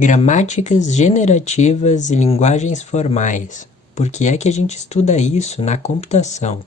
Gramáticas generativas e linguagens formais. Por que é que a gente estuda isso na computação?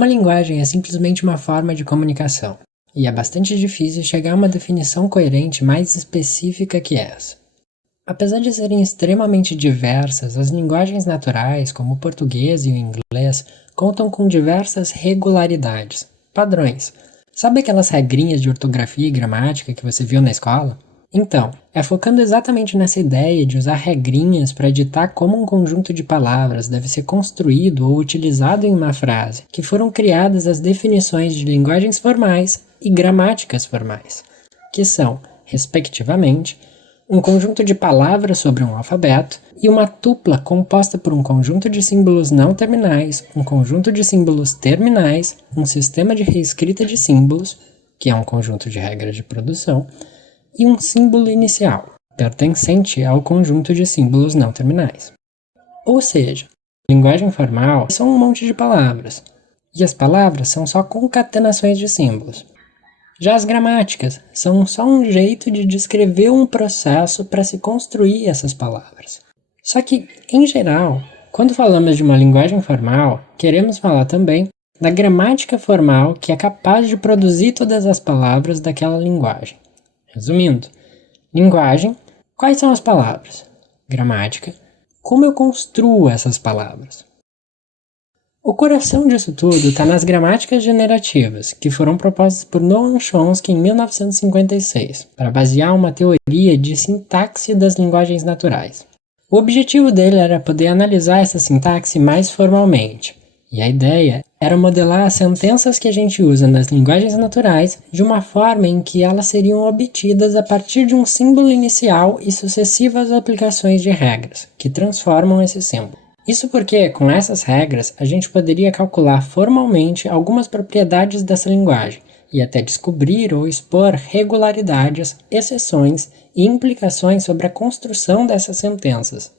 Uma linguagem é simplesmente uma forma de comunicação, e é bastante difícil chegar a uma definição coerente mais específica que essa. Apesar de serem extremamente diversas, as linguagens naturais, como o português e o inglês, contam com diversas regularidades, padrões. Sabe aquelas regrinhas de ortografia e gramática que você viu na escola? Então, é focando exatamente nessa ideia de usar regrinhas para ditar como um conjunto de palavras deve ser construído ou utilizado em uma frase, que foram criadas as definições de linguagens formais e gramáticas formais, que são, respectivamente, um conjunto de palavras sobre um alfabeto e uma tupla composta por um conjunto de símbolos não terminais, um conjunto de símbolos terminais, um sistema de reescrita de símbolos, que é um conjunto de regras de produção, e um símbolo inicial, pertencente ao conjunto de símbolos não terminais. Ou seja, linguagem formal são um monte de palavras, e as palavras são só concatenações de símbolos. Já as gramáticas são só um jeito de descrever um processo para se construir essas palavras. Só que, em geral, quando falamos de uma linguagem formal, queremos falar também da gramática formal que é capaz de produzir todas as palavras daquela linguagem. Resumindo, linguagem, quais são as palavras? Gramática, como eu construo essas palavras? O coração disso tudo está nas gramáticas generativas, que foram propostas por Noam Chomsky em 1956, para basear uma teoria de sintaxe das linguagens naturais. O objetivo dele era poder analisar essa sintaxe mais formalmente, e a ideia era modelar as sentenças que a gente usa nas linguagens naturais de uma forma em que elas seriam obtidas a partir de um símbolo inicial e sucessivas aplicações de regras, que transformam esse símbolo. Isso porque, com essas regras, a gente poderia calcular formalmente algumas propriedades dessa linguagem, e até descobrir ou expor regularidades, exceções e implicações sobre a construção dessas sentenças.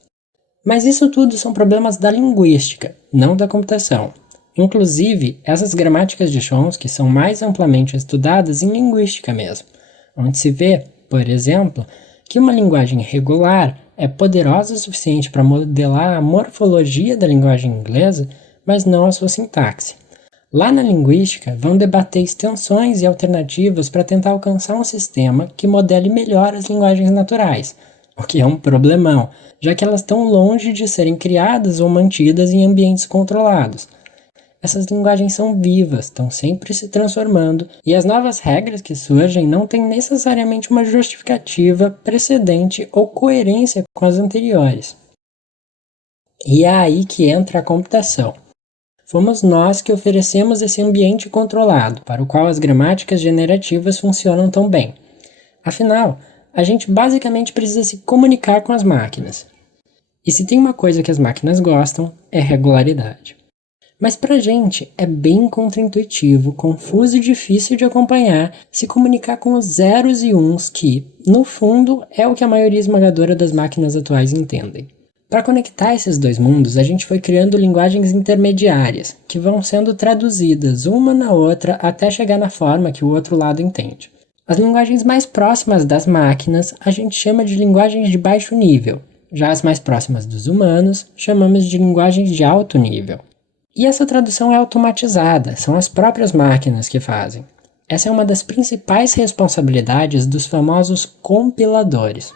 Mas isso tudo são problemas da linguística, não da computação. Inclusive, essas gramáticas de Chomsky são mais amplamente estudadas em linguística mesmo, onde se vê, por exemplo, que uma linguagem regular é poderosa o suficiente para modelar a morfologia da linguagem inglesa, mas não a sua sintaxe. Lá na linguística, vão debater extensões e alternativas para tentar alcançar um sistema que modele melhor as linguagens naturais, o que é um problemão, já que elas estão longe de serem criadas ou mantidas em ambientes controlados. Essas linguagens são vivas, estão sempre se transformando, e as novas regras que surgem não têm necessariamente uma justificativa, precedente ou coerência com as anteriores. E é aí que entra a computação. Fomos nós que oferecemos esse ambiente controlado, para o qual as gramáticas generativas funcionam tão bem. Afinal, a gente basicamente precisa se comunicar com as máquinas. E se tem uma coisa que as máquinas gostam, é regularidade. Mas pra gente é bem contraintuitivo, confuso e difícil de acompanhar se comunicar com os zeros e uns que, no fundo, é o que a maioria esmagadora das máquinas atuais entendem. Para conectar esses dois mundos, a gente foi criando linguagens intermediárias, que vão sendo traduzidas uma na outra até chegar na forma que o outro lado entende. As linguagens mais próximas das máquinas a gente chama de linguagens de baixo nível, já as mais próximas dos humanos chamamos de linguagens de alto nível. E essa tradução é automatizada, são as próprias máquinas que fazem. Essa é uma das principais responsabilidades dos famosos compiladores.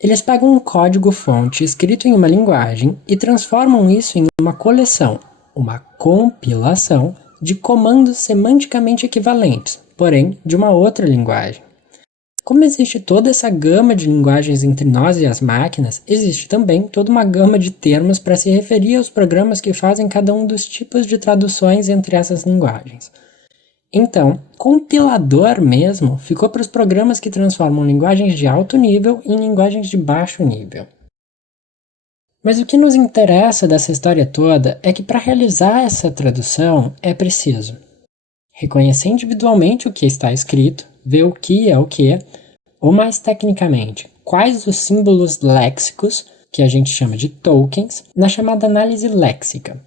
Eles pegam um código-fonte escrito em uma linguagem e transformam isso em uma coleção, uma compilação, de comandos semanticamente equivalentes, porém de uma outra linguagem. Como existe toda essa gama de linguagens entre nós e as máquinas, existe também toda uma gama de termos para se referir aos programas que fazem cada um dos tipos de traduções entre essas linguagens. Então, compilador mesmo ficou para os programas que transformam linguagens de alto nível em linguagens de baixo nível. Mas o que nos interessa dessa história toda é que para realizar essa tradução é preciso reconhecer individualmente o que está escrito, ver o que é o que, ou mais tecnicamente, quais os símbolos léxicos, que a gente chama de tokens, na chamada análise léxica.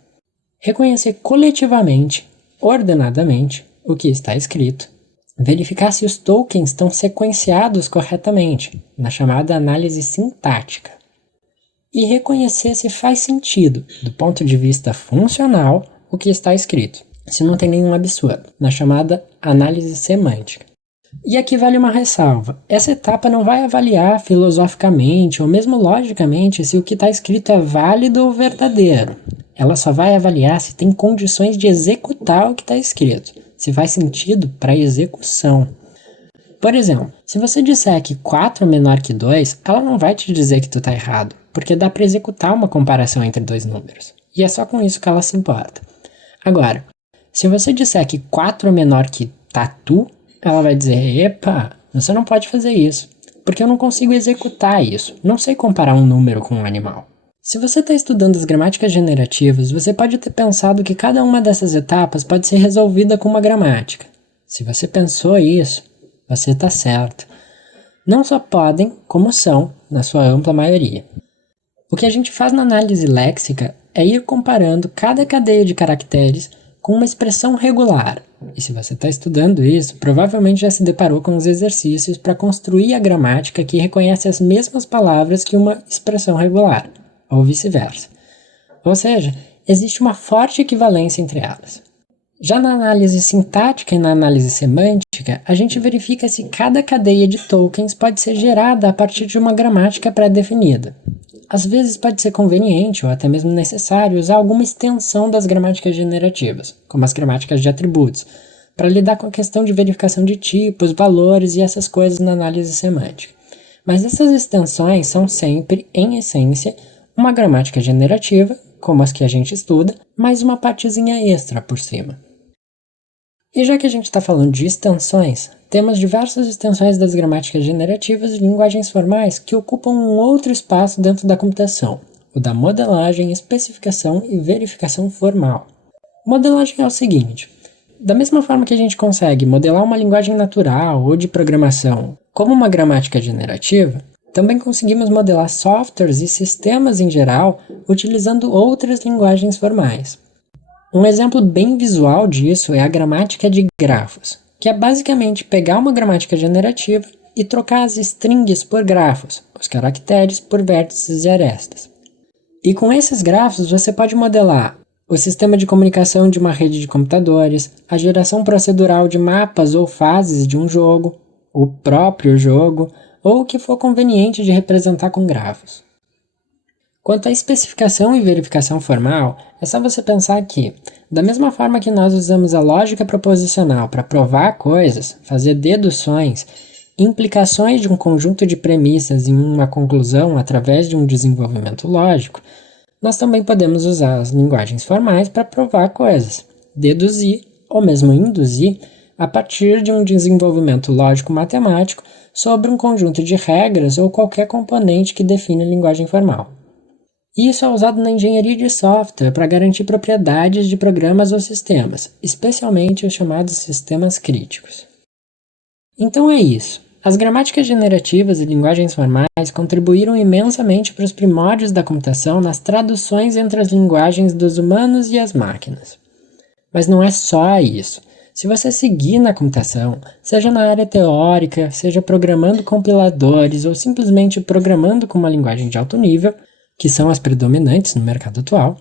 Reconhecer coletivamente, ordenadamente, o que está escrito, verificar se os tokens estão sequenciados corretamente, na chamada análise sintática, e reconhecer se faz sentido, do ponto de vista funcional, o que está escrito, se não tem nenhum absurdo, na chamada análise semântica. E aqui vale uma ressalva, essa etapa não vai avaliar filosoficamente ou mesmo logicamente se o que está escrito é válido ou verdadeiro. Ela só vai avaliar se tem condições de executar o que está escrito, se faz sentido para execução. Por exemplo, se você disser que 4 é menor que 2, ela não vai te dizer que tu está errado, porque dá para executar uma comparação entre dois números. E é só com isso que ela se importa. Agora, se você disser que 4 é menor que tatu, ela vai dizer, epa, você não pode fazer isso, porque eu não consigo executar isso, não sei comparar um número com um animal. Se você está estudando as gramáticas generativas, você pode ter pensado que cada uma dessas etapas pode ser resolvida com uma gramática. Se você pensou isso, você está certo. Não só podem, como são, na sua ampla maioria. O que a gente faz na análise léxica é ir comparando cada cadeia de caracteres com uma expressão regular. E se você está estudando isso, provavelmente já se deparou com os exercícios para construir a gramática que reconhece as mesmas palavras que uma expressão regular, ou vice-versa. Ou seja, existe uma forte equivalência entre elas. Já na análise sintática e na análise semântica, a gente verifica se cada cadeia de tokens pode ser gerada a partir de uma gramática pré-definida. Às vezes pode ser conveniente ou até mesmo necessário usar alguma extensão das gramáticas generativas, como as gramáticas de atributos, para lidar com a questão de verificação de tipos, valores e essas coisas na análise semântica. Mas essas extensões são sempre, em essência, uma gramática generativa, como as que a gente estuda, mais uma partezinha extra por cima. E já que a gente está falando de extensões, temos diversas extensões das gramáticas generativas e linguagens formais que ocupam um outro espaço dentro da computação, o da modelagem, especificação e verificação formal. Modelagem é o seguinte: da mesma forma que a gente consegue modelar uma linguagem natural ou de programação como uma gramática generativa, também conseguimos modelar softwares e sistemas em geral utilizando outras linguagens formais. Um exemplo bem visual disso é a gramática de grafos, que é basicamente pegar uma gramática generativa e trocar as strings por grafos, os caracteres por vértices e arestas. E com esses grafos você pode modelar o sistema de comunicação de uma rede de computadores, a geração procedural de mapas ou fases de um jogo, o próprio jogo, ou o que for conveniente de representar com grafos. Quanto à especificação e verificação formal, é só você pensar que, da mesma forma que nós usamos a lógica proposicional para provar coisas, fazer deduções, implicações de um conjunto de premissas em uma conclusão através de um desenvolvimento lógico, nós também podemos usar as linguagens formais para provar coisas, deduzir ou mesmo induzir a partir de um desenvolvimento lógico-matemático sobre um conjunto de regras ou qualquer componente que define a linguagem formal. Isso é usado na engenharia de software para garantir propriedades de programas ou sistemas, especialmente os chamados sistemas críticos. Então é isso. As gramáticas generativas e linguagens formais contribuíram imensamente para os primórdios da computação nas traduções entre as linguagens dos humanos e as máquinas. Mas não é só isso. Se você seguir na computação, seja na área teórica, seja programando compiladores ou simplesmente programando com uma linguagem de alto nível, que são as predominantes no mercado atual,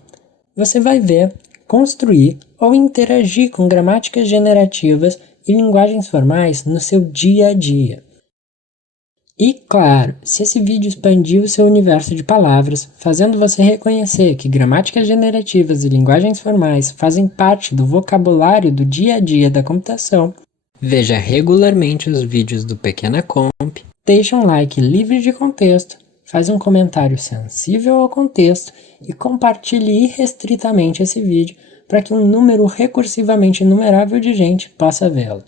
você vai ver, construir ou interagir com gramáticas generativas e linguagens formais no seu dia a dia. E, claro, se esse vídeo expandir o seu universo de palavras, fazendo você reconhecer que gramáticas generativas e linguagens formais fazem parte do vocabulário do dia a dia da computação, veja regularmente os vídeos do Pequena Comp, deixe um like livre de contexto, faz um comentário sensível ao contexto e compartilhe irrestritamente esse vídeo para que um número recursivamente inumerável de gente possa vê-la.